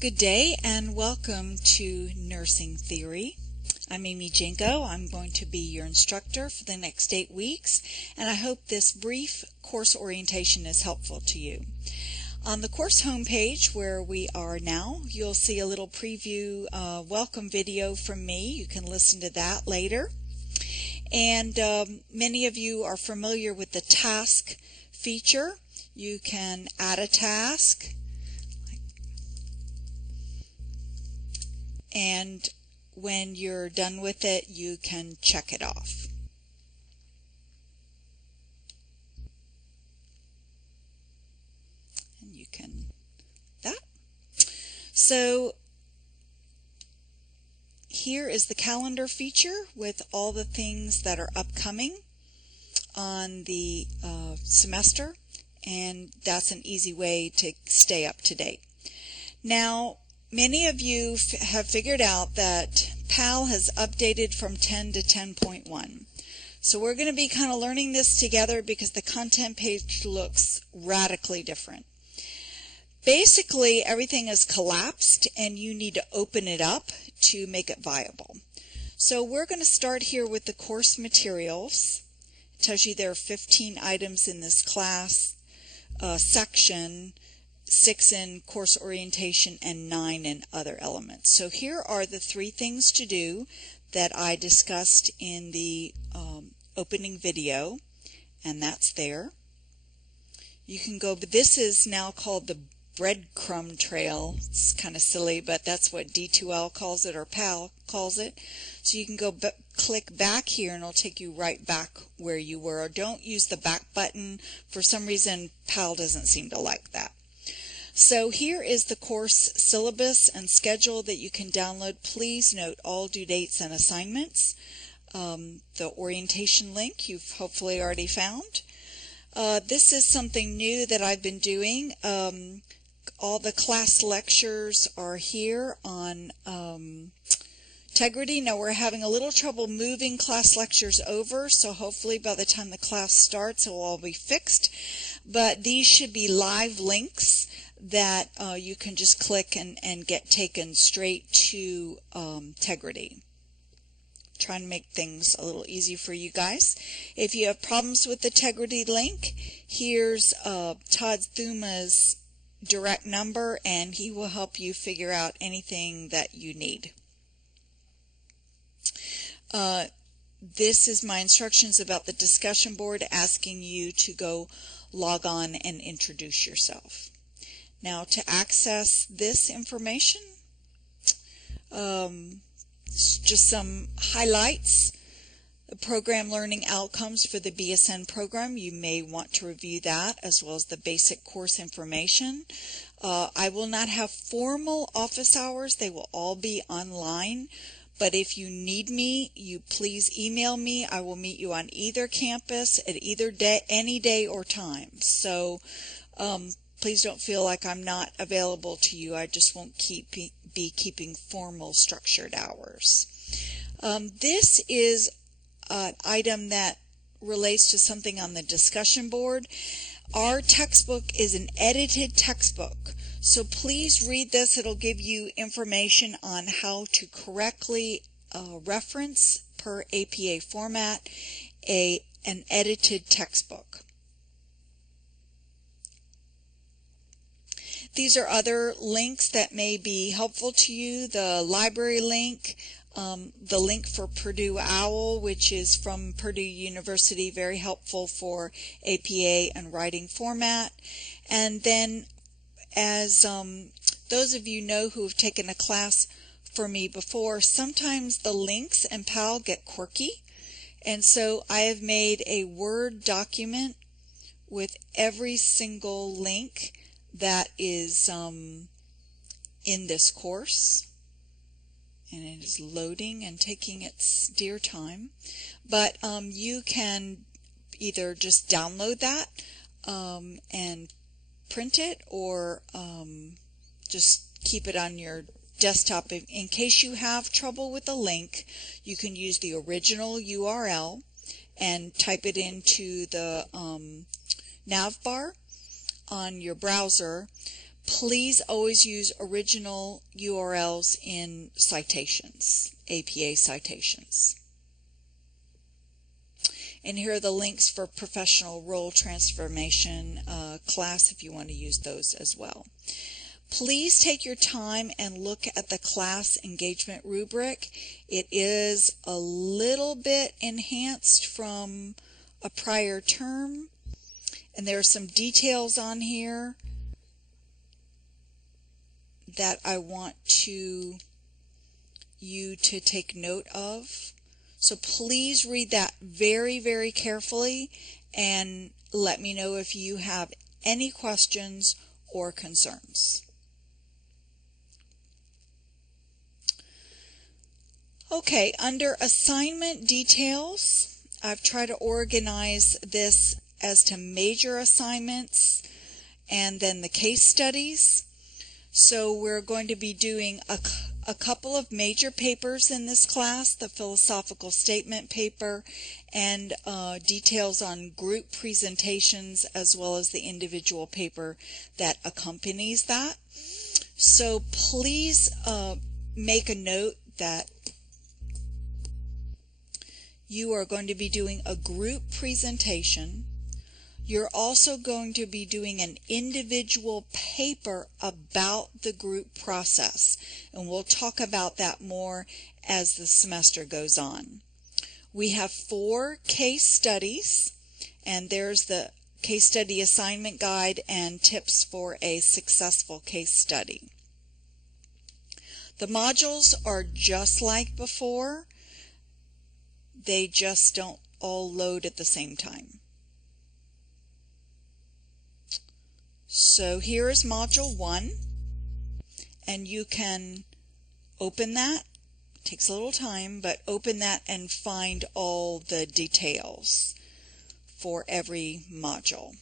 Good day and welcome to Nursing Theory. I'm Amy Jenko. I'm going to be your instructor for the next 8 weeks, and I hope this brief course orientation is helpful to you. On the course homepage where we are now, you'll see a little preview welcome video from me. You can listen to that later. And many of you are familiar with the task feature. You can add a task, and when you're done with it, you can check it off. And you can that. So here is the calendar feature with all the things that are upcoming on the semester, and that's an easy way to stay up to date. Now, many of you have figured out that PAL has updated from 10 to 10.1. So we're going to be kind of learning this together because the content page looks radically different. Basically, everything is collapsed and you need to open it up to make it viable. So we're going to start here with the course materials. It tells you there are 15 items in this class section, 6 in course orientation, and 9 in other elements. So here are the 3 things to do that I discussed in the opening video, and that's there. You can go, but this is now called the breadcrumb trail. It's kind of silly, but that's what D2L calls it, or PAL calls it. So you can go click back here and it'll take you right back where you were. Or don't use the back button. For some reason PAL doesn't seem to like that. So here is the course syllabus and schedule that you can download. Please note all due dates and assignments. The orientation link you've hopefully already found. This is something new that I've been doing. All the class lectures are here on integrity. Now we're having a little trouble moving class lectures over, so hopefully by the time the class starts it will all be fixed. But these should be live links that you can just click and get taken straight to integrity. Trying to make things a little easy for you guys. If you have problems with the integrity link, here's Todd Thuma's direct number, and he will help you figure out anything that you need. This is my instructions about the discussion board, asking you to go log on and introduce yourself. Now, to access this information, just some highlights. The program learning outcomes for the BSN program, you may want to review that, as well as the basic course information. I will not have formal office hours. They will all be online. But if you need me, you please email me. I will meet you on either campus at either day, any day or time. So please don't feel like I'm not available to you. I just won't be keeping formal structured hours. This is an item that relates to something on the discussion board. Our textbook is an edited textbook, so please read this. It'll give you information on how to correctly reference per APA format an edited textbook. These are other links that may be helpful to you. The library link, the link for Purdue OWL, which is from Purdue University, very helpful for APA and writing format. And then, as those of you know who have taken a class for me before, sometimes the links in PAL get quirky. And so I have made a Word document with every single link that is in this course, and it is loading and taking its dear time, but you can either just download that and print it, or just keep it on your desktop. In case you have trouble with the link, you can use the original URL and type it into the nav bar on your browser. Please always use original URLs in citations, APA citations. And here are the links for professional role transformation class if you want to use those as well. Please take your time and look at the class engagement rubric. It is a little bit enhanced from a prior term, and there are some details on here that I want you to take note of. So please read that very, very carefully and let me know if you have any questions or concerns. Okay, under assignment details, I've tried to organize this as to major assignments and then the case studies. So we're going to be doing a couple of major papers in this class, the philosophical statement paper and details on group presentations, as well as the individual paper that accompanies that. So please make a note that you are going to be doing a group presentation. You're also going to be doing an individual paper about the group process, and we'll talk about that more as the semester goes on. We have 4 case studies, and there's the case study assignment guide and tips for a successful case study. The modules are just like before. They just don't all load at the same time. So here is module 1, and you can open that. It takes a little time, but open that and find all the details for every module.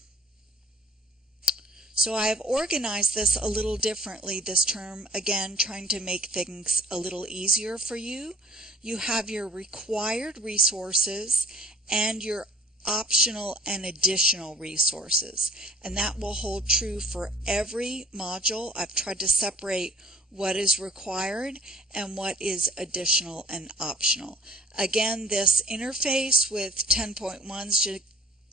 So I have organized this a little differently this term, again trying to make things a little easier for you. You have your required resources and your optional and additional resources, and that will hold true for every module. I've tried to separate what is required and what is additional and optional. Again, this interface with 10.1 is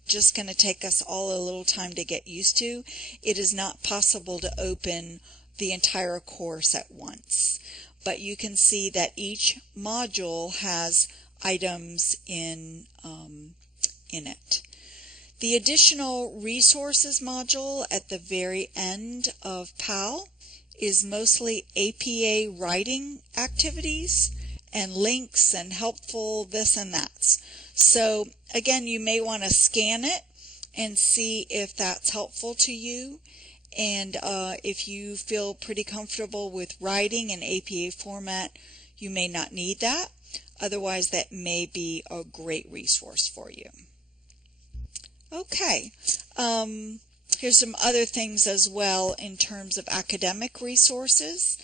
just going to take us all a little time to get used to. It is not possible to open the entire course at once, but you can see that each module has items in it. The additional resources module at the very end of PAL is mostly APA writing activities and links and helpful this and that. So again, you may want to scan it and see if that's helpful to you. And if you feel pretty comfortable with writing in APA format, you may not need that. Otherwise, that may be a great resource for you. Okay, here's some other things as well in terms of academic resources,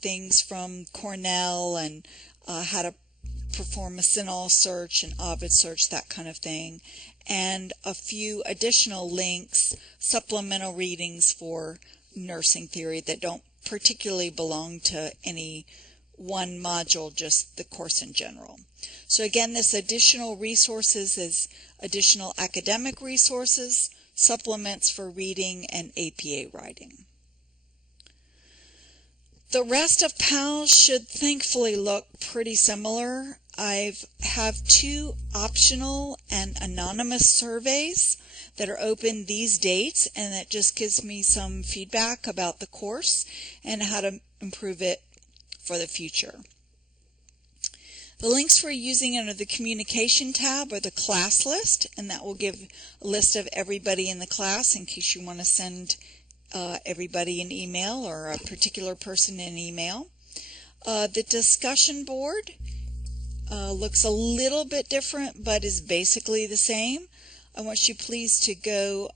things from Cornell and how to perform a CINAHL search and Ovid search, that kind of thing, and a few additional links, supplemental readings for nursing theory that don't particularly belong to any one module, just the course in general. So again, this additional resources is additional academic resources, supplements for reading, and APA writing. The rest of PAL should thankfully look pretty similar. I have 2 optional and anonymous surveys that are open these dates, and that just gives me some feedback about the course and how to improve it for the future. The links we're using under the communication tab are the class list, and that will give a list of everybody in the class in case you want to send everybody an email or a particular person an email. The discussion board looks a little bit different but is basically the same. I want you please to go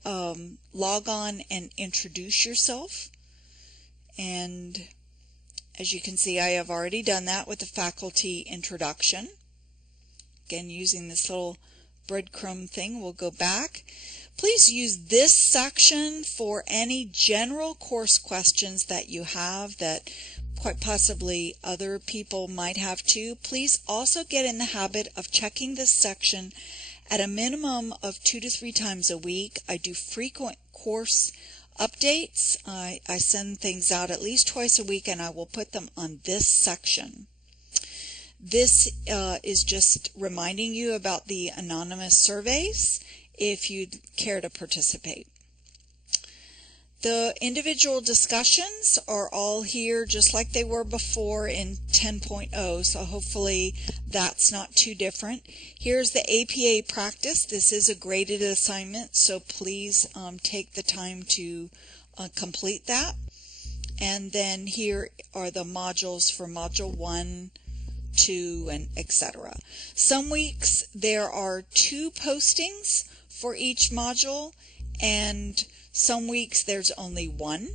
log on and introduce yourself, and as you can see, I have already done that with the faculty introduction. Again, using this little breadcrumb thing, we'll go back. Please use this section for any general course questions that you have that quite possibly other people might have too. Please also get in the habit of checking this section at a minimum of 2 to 3 times a week. I do frequent course updates. I send things out at least twice a week, and I will put them on this section. This is just reminding you about the anonymous surveys if you'd care to participate. The individual discussions are all here just like they were before in 10.0, so hopefully that's not too different. Here's the APA practice. This is a graded assignment, so please take the time to complete that. And then here are the modules for Module 1, 2, and etc. Some weeks there are 2 postings for each module, and some weeks there's only 1.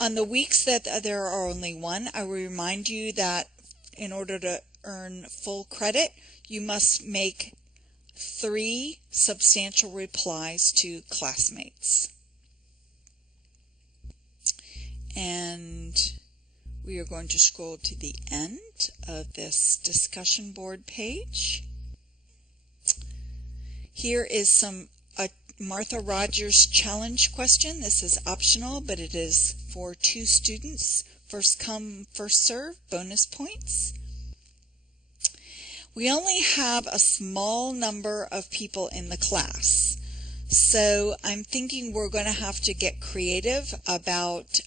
On the weeks that there are only 1, I will remind you that in order to earn full credit, you must make 3 substantial replies to classmates. And we are going to scroll to the end of this discussion board page. Here is some Martha Rodgers challenge question. This is optional, but it is for 2 students. First come, first serve, bonus points. We only have a small number of people in the class, so I'm thinking we're going to have to get creative about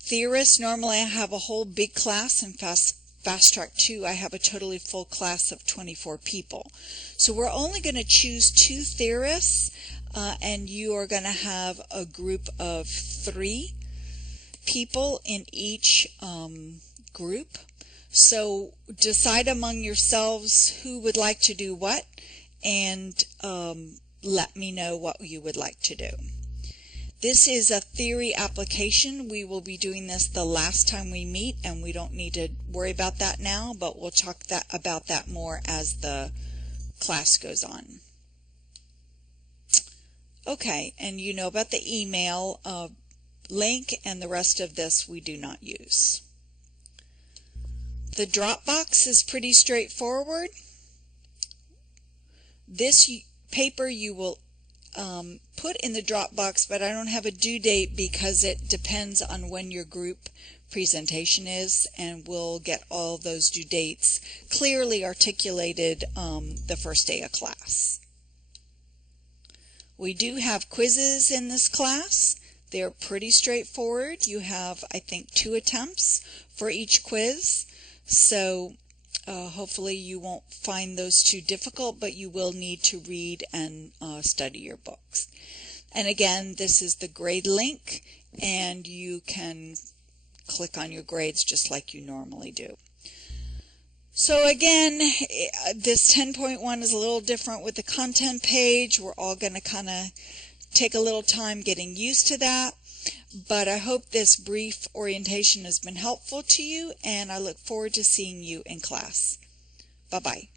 theorists. Normally I have a whole big class. In Fast Track 2, I have a totally full class of 24 people. So we're only going to choose 2 theorists, and you are going to have a group of 3 people in each group. So decide among yourselves who would like to do what, and let me know what you would like to do. This is a theory application. We will be doing this the last time we meet, and we don't need to worry about that now, but we'll talk about that more as the class goes on. Okay, and you know about the email link, and the rest of this we do not use. The Dropbox is pretty straightforward. This paper you will put in the Dropbox, but I don't have a due date because it depends on when your group presentation is, and we'll get all those due dates clearly articulated the first day of class. We do have quizzes in this class. They're pretty straightforward. You have, I think, 2 attempts for each quiz, so hopefully you won't find those too difficult, but you will need to read and study your books. And again, this is the grade link, and you can click on your grades just like you normally do. So again, this 10.1 is a little different with the content page. We're all going to kind of take a little time getting used to that. But I hope this brief orientation has been helpful to you, and I look forward to seeing you in class. Bye-bye.